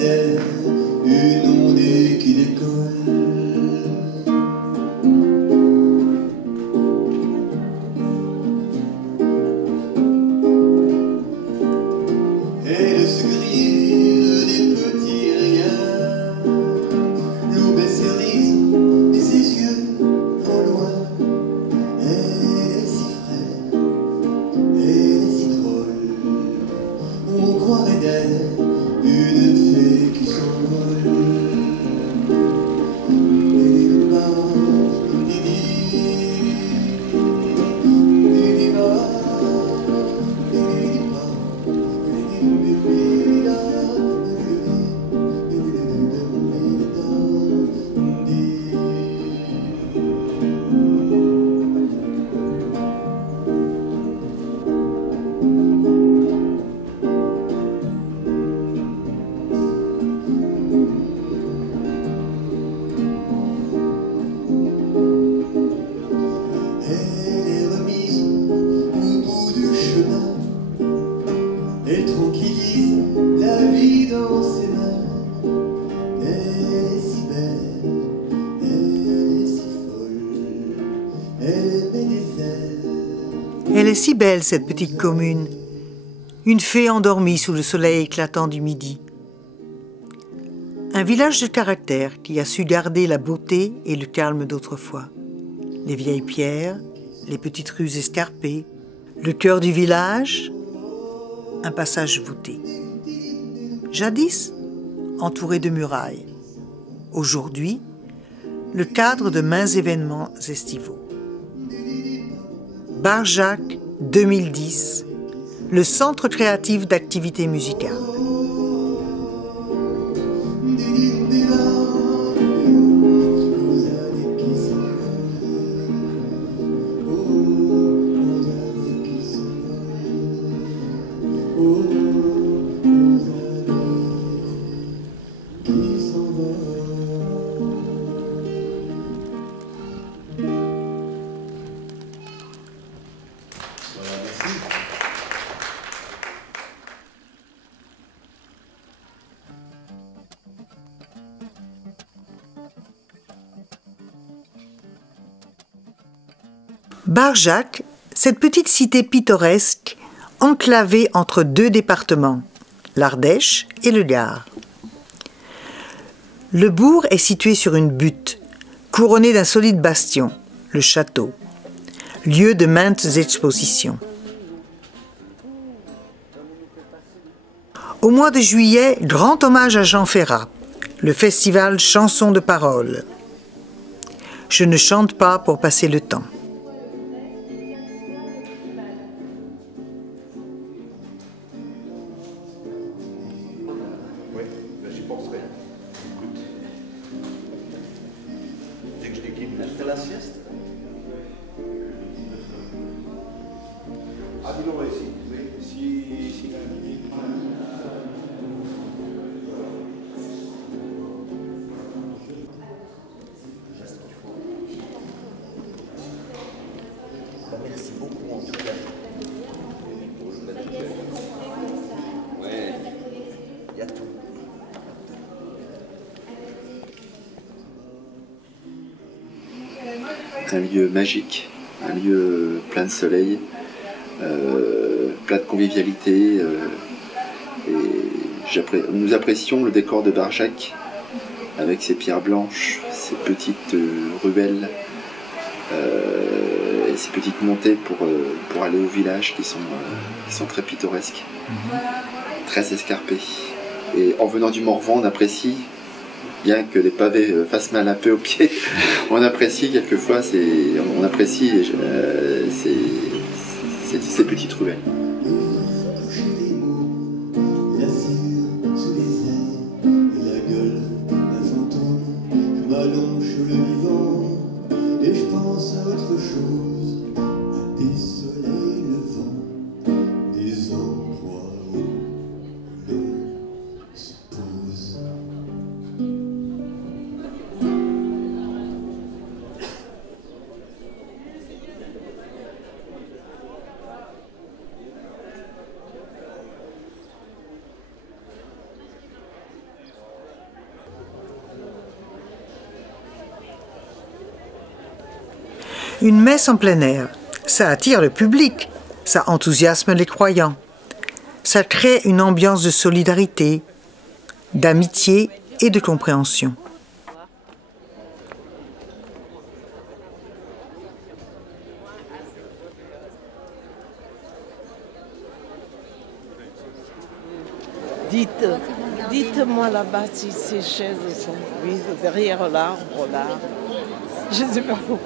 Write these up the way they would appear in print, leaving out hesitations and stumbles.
d'elle une ondée qui décolle. Elle se grive des petits riens, loup et cerise et ses yeux vont loin. Elle est si frêle, elle est si drôle, on croirait d'elle une fée qui s'envole. Elle tranquillise la vie dans ses mains. Elle est si belle, elle est si folle, elle met des ailes. Elle est si belle, cette petite commune, une fée endormie sous le soleil éclatant du midi. Un village de caractère qui a su garder la beauté et le calme d'autrefois. Les vieilles pierres, les petites rues escarpées, le cœur du village, un passage voûté. Jadis, entouré de murailles. Aujourd'hui, le cadre de maints événements estivaux. Barjac 2010, le centre créatif d'activités musicales. Barjac, cette petite cité pittoresque enclavée entre deux départements, l'Ardèche et le Gard. Le bourg est situé sur une butte, couronnée d'un solide bastion, le château, lieu de maintes expositions. Au mois de juillet, grand hommage à Jean Ferrat, le festival Chansons de Parole. Je ne chante pas pour passer le temps. La sieste. Ah, dis-le, ouais, si. Merci beaucoup en tout cas. Ouais, il y a tout. Un lieu magique, un lieu plein de soleil, plein de convivialité. Nous apprécions le décor de Barjac avec ses pierres blanches, ses petites ruelles et ses petites montées pour aller au village qui sont très pittoresques, très escarpées. Et en venant du Morvan, on apprécie, bien que les pavés fassent mal un peu aux pieds, on apprécie quelquefois ces petites ruelles. Et je pense à autre chose, à des soleils levants, des endroits où l'on se pose. Une messe en plein air, ça attire le public, ça enthousiasme les croyants. Ça crée une ambiance de solidarité, d'amitié et de compréhension. Dites-moi là-bas si ces chaises sont vides derrière l'arbre là. Je ne sais pas où.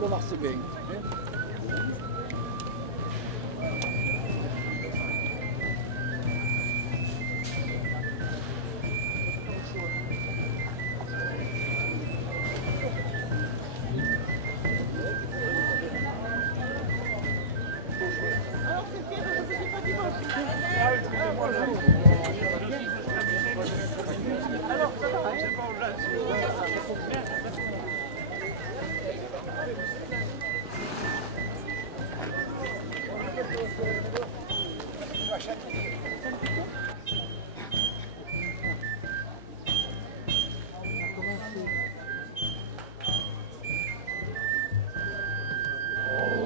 Commence bien.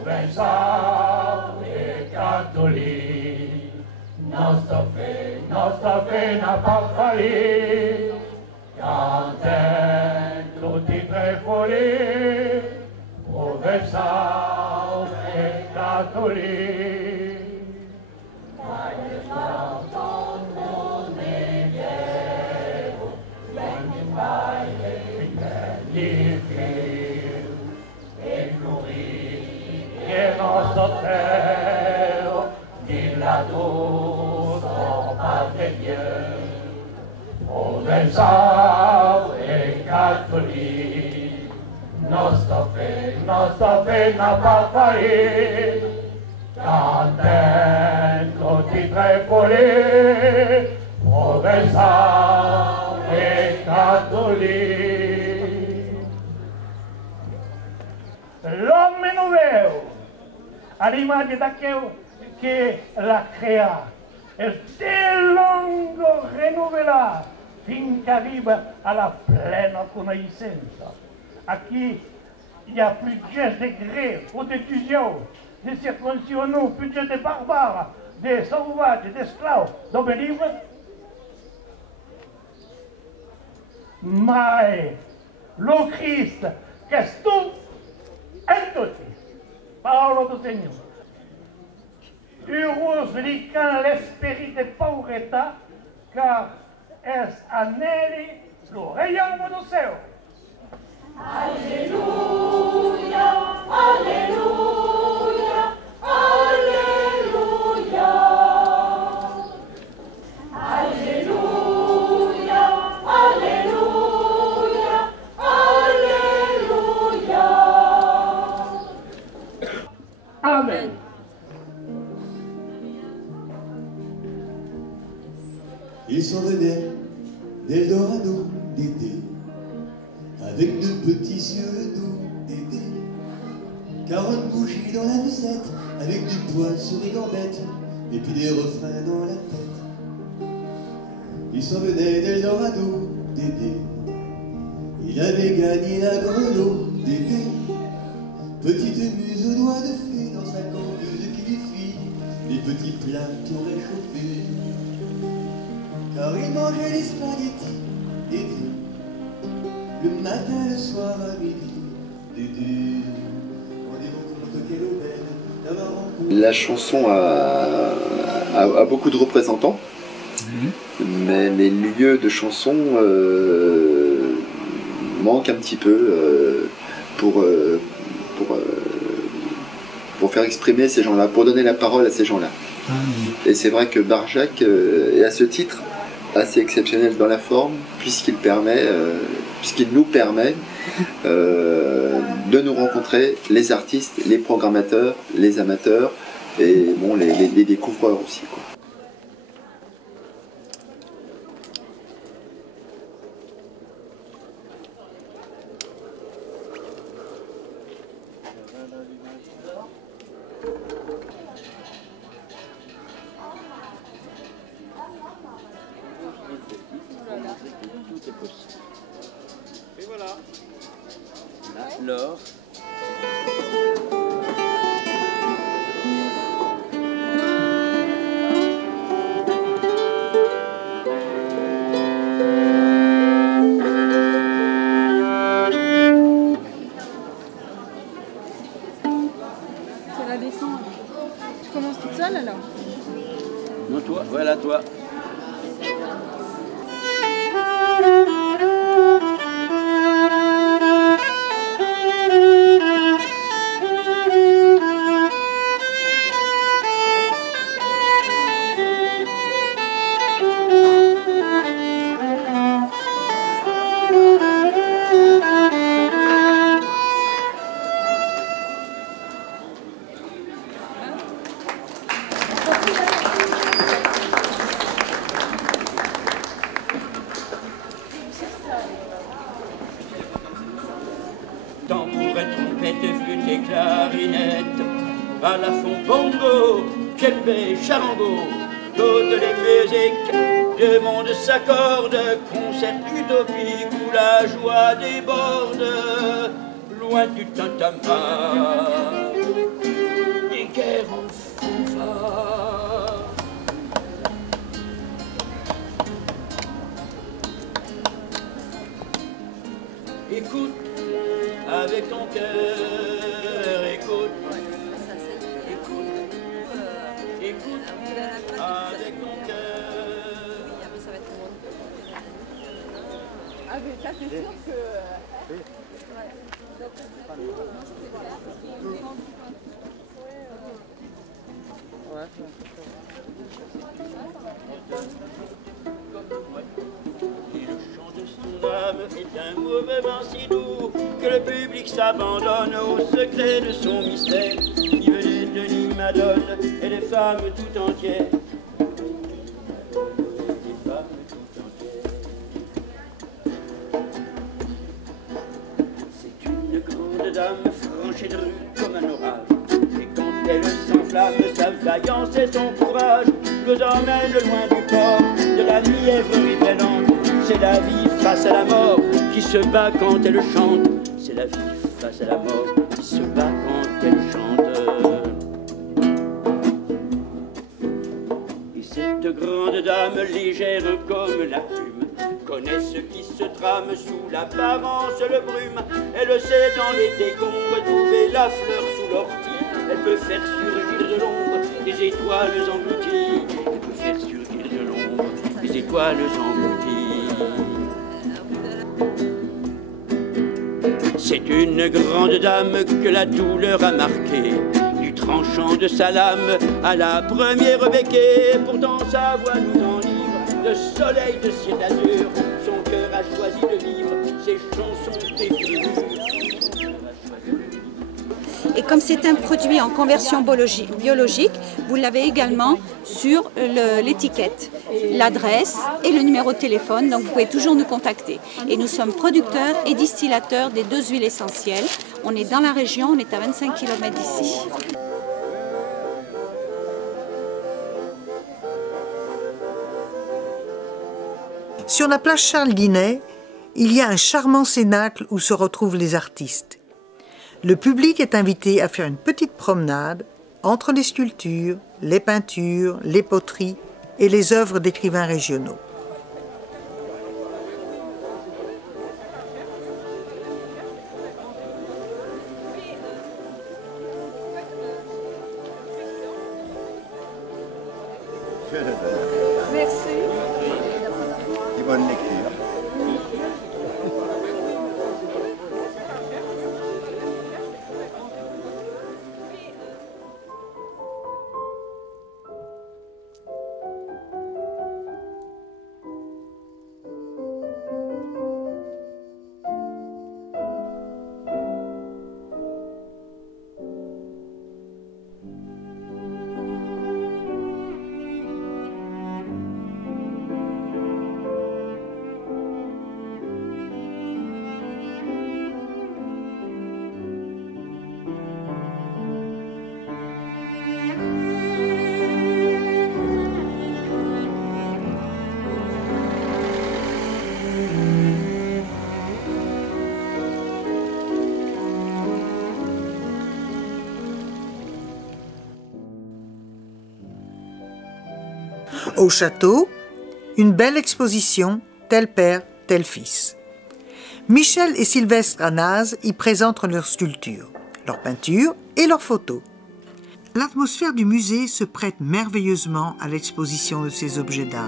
Pensare cattolici, nostra fe n'a pas fallu, canten tutti tre folli, pensare cattolici. Ma il santo non è vero, vieni mai gli fiu, e lui che nostro Teo, di la tua parte Dio, o pensare cattolici, nostra fe n'a pas fallu, canten tutti tre folli, o pensare cattolici. L'homme nouveau, à l'image d'aquel qui l'a créé, est dès longo renouvelé, fin qu'arrive à la pleine connaissance. À qui il y a plusieurs degrés ou de division, de circoncision, plusieurs de barbares, des sauvages, d'esclaves, d'hommes libres. Mais le Christ, qu'est-ce tout? En tutti, parole du Seigneur. Heureuse quand l'esprit de pauvreté, car est en elle le royaume du ciel. Alléluia, Alléluia, Alléluia. Alléluia, Alléluia, Alléluia. Amen. Ils s'en venaient d'Eldorado d'été, avec de petits yeux doux d'été, 40 bougies dans la musette, avec du poil sur les gambettes, et puis des refrains dans la tête. Ils s'en venaient d'Eldorado d'été, il avait gagné la grelot d'été, petite muse aux doigts de fée dans sa cambuse qui lui fit des petits plats tout réchauffés. car il mangeait des spaghettis d'été, le matin, le soir, à midi, Dédé. Rendez-vous contre quelle aubaine d'avoir rencontré. La chanson a beaucoup de représentants, mais les lieux de chanson manquent un petit peu pour faire exprimer ces gens-là, pour donner la parole à ces gens-là. Et c'est vrai que Barjac est à ce titre assez exceptionnel dans la forme, puisqu'il nous permet de nous rencontrer, les artistes, les programmateurs, les amateurs et bon, les découvreurs aussi, quoi. Et voilà. L'or. C'est la descente. Tu commences toute seule alors? Non, toi, voilà toi. Tambouret, trompette, flûte et clarinette, balafon, bongo, djembé, charango, toutes les musiques du monde s'accordent, concert utopique où la joie déborde, loin du tintamarre, des guerres en fanfare. Écoute avec ton cœur, écoute, écoute, écoute avec ton cœur. Ah mais ça c'est sûr que... Et le chant de son âme est un mauvais vin si doux que le public s'abandonne au secret de son mystère. Il venait de Madone et les femmes tout entières. Des femmes tout entières. C'est une grande dame franche et drue comme un orage. Et quand elle s'enflamme, sa vaillance et son courage nous emmènent loin du port de la mièvrerie brûlante. C'est la vie face à la mort qui se bat quand elle chante. C'est la vie face à la mort qui se bat quand elle chante. Et cette grande dame légère comme la plume connaît ce qui se trame sous l'apparence, le brume. Elle sait dans les décombres trouver la fleur sous l'ortie. Elle peut faire surgir de l'ombre des étoiles englouties. Elle peut faire surgir de l'ombre des étoiles englouties. C'est une grande dame que la douleur a marquée, du tranchant de sa lame à la première béquée. Pourtant sa voix nous enivre de soleil, de ciel azur. Son cœur a choisi de vivre ses chansons définies. Et comme c'est un produit en conversion biologique, vous l'avez également sur l'étiquette, l'adresse et le numéro de téléphone, donc vous pouvez toujours nous contacter. Et nous sommes producteurs et distillateurs des 2 huiles essentielles. On est dans la région, on est à 25 km d'ici. Sur la place Charles-Guinet, il y a un charmant cénacle où se retrouvent les artistes. Le public est invité à faire une petite promenade entre les sculptures, les peintures, les poteries et les œuvres d'écrivains régionaux. Merci. Et bonne lecture. Au château, une belle exposition, tel père, tel fils. Michel et Sylvestre Anaz y présentent leurs sculptures, leurs peintures et leurs photos. L'atmosphère du musée se prête merveilleusement à l'exposition de ces objets d'art.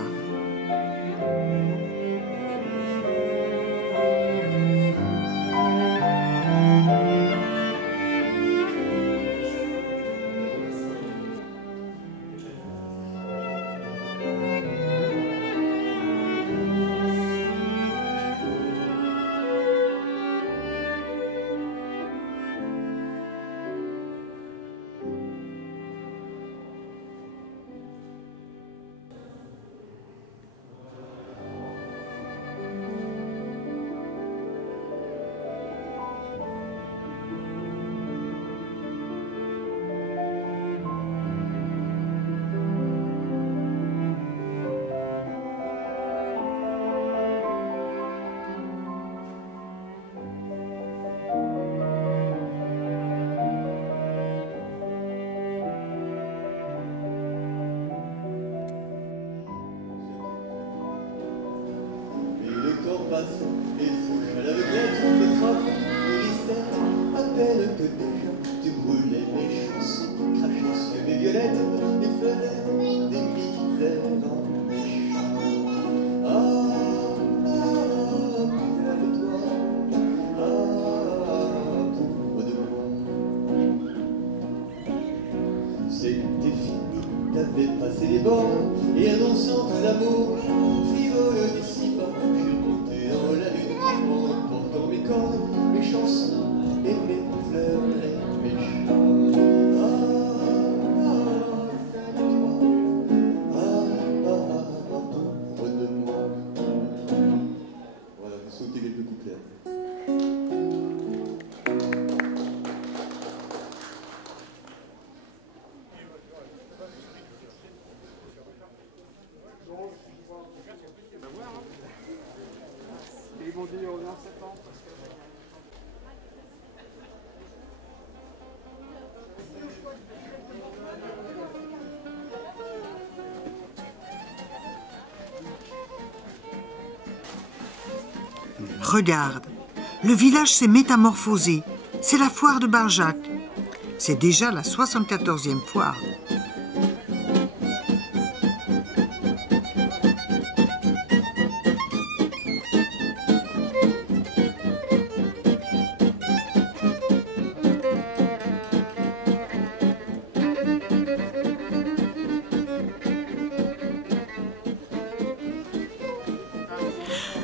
Et fouche à l'aveuglette, les travaux de Lisette, à peine que déjà tu brûlais mes chansons, crachais sur mes violettes, des fenêtres, des misères dans mes chats. Ah, bien de toi, pour de moi. C'était fini, t'avais passé les bornes, et annonçant tout l'amour, frivole d'ici bas, dans la lune, en portant mes cordes, mes chansons et mes fleurs et mes chats. Pour de moi. Voilà, vous sautez quelques couplets. Ils vont dire en septembre. Regarde, le village s'est métamorphosé. C'est la foire de Barjac. C'est déjà la 74e foire.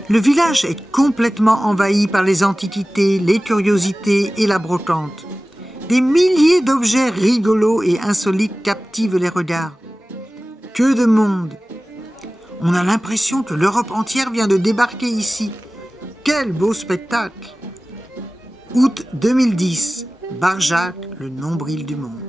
Le village est complètement envahi par les antiquités, les curiosités et la brocante. Des milliers d'objets rigolos et insolites captivent les regards. Que de monde! On a l'impression que l'Europe entière vient de débarquer ici. Quel beau spectacle! Août 2010, Barjac, le nombril du monde.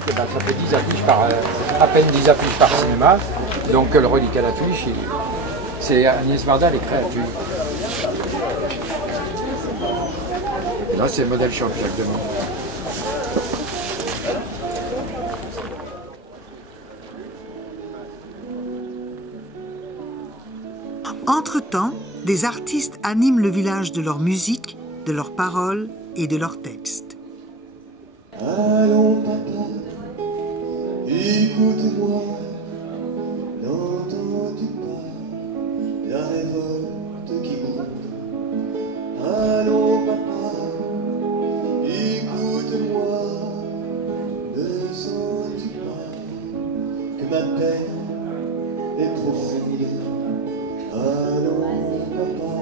5, ben, ça fait 10 affiches à peine 10 affiches par cinéma. Donc le reliquat d'affiche, c'est Agnès Varda, les créatures. Et là, c'est le modèle choc, Jacques Demont. Entre-temps, des artistes animent le village de leur musique, de leurs paroles et de leurs textes. Allons papa, écoute-moi, n'entends-tu pas la révolte qui gronde? Allons papa, écoute-moi, ne sens-tu pas que ma peine est profonde? Allons papa,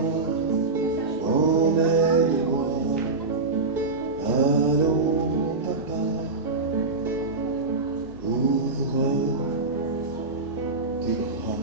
emmène-moi, allons papa, ouvre tes bras.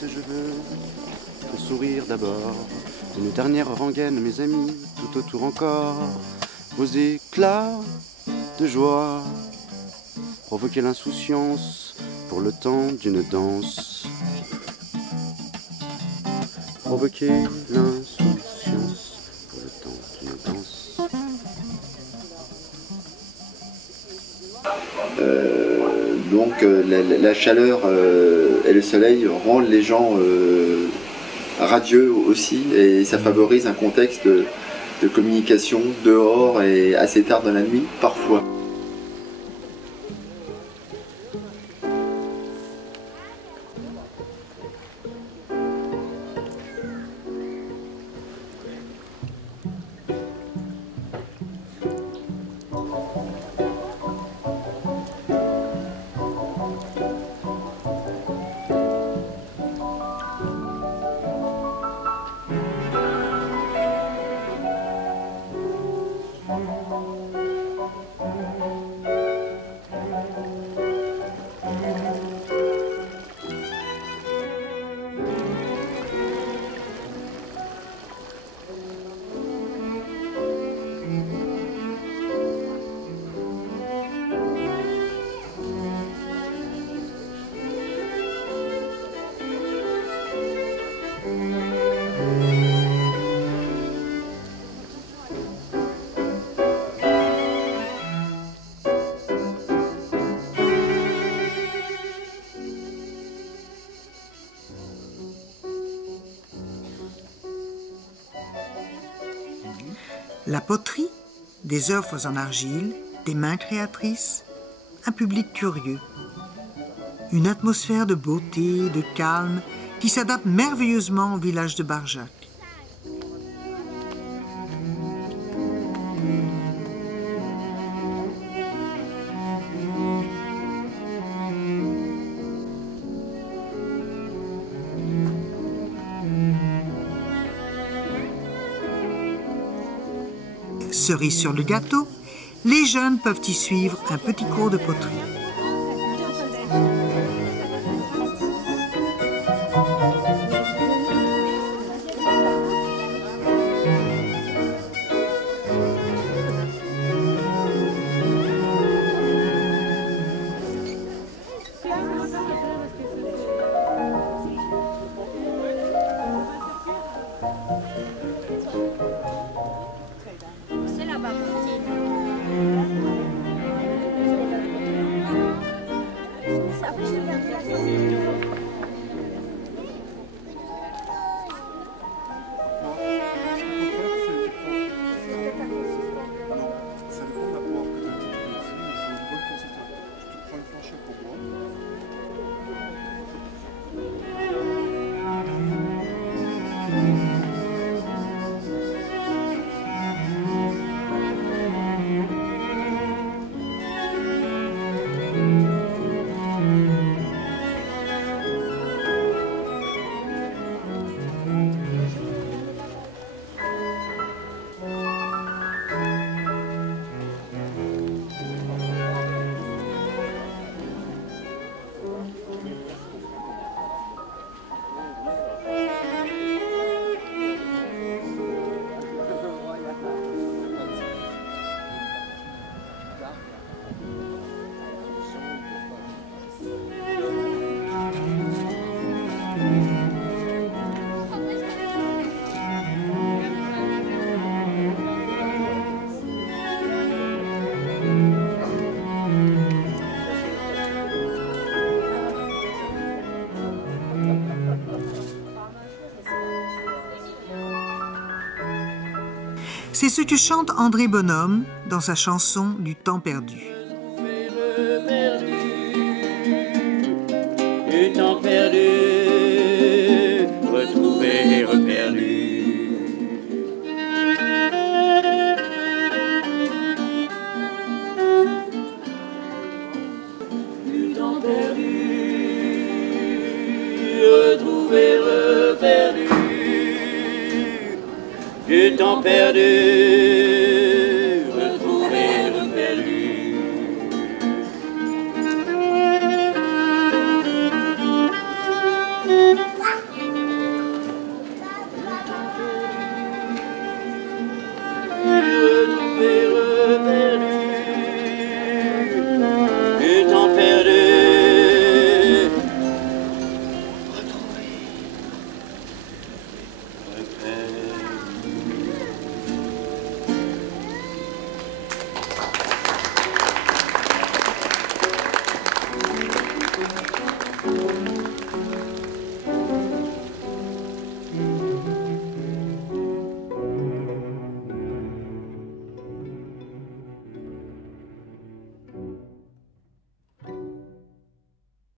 Je veux ton sourire d'abord, une dernière rengaine, mes amis, tout autour encore, vos éclats de joie, provoquer l'insouciance pour le temps d'une danse, provoquer l'insouciance pour le temps d'une danse. Donc la chaleur et le soleil rendent les gens radieux aussi, et ça favorise un contexte de communication dehors et assez tard dans la nuit parfois. La poterie, des œuvres en argile, des mains créatrices, un public curieux. Une atmosphère de beauté, de calme, qui s'adapte merveilleusement au village de Barjac. Cerise sur le gâteau, les jeunes peuvent y suivre un petit cours de poterie. C'est ce que chante André Bonhomme dans sa chanson du temps perdu. Du temps perdu, retrouvé et reperdu. Du temps perdu, retrouvé, reperdu. Du temps perdu.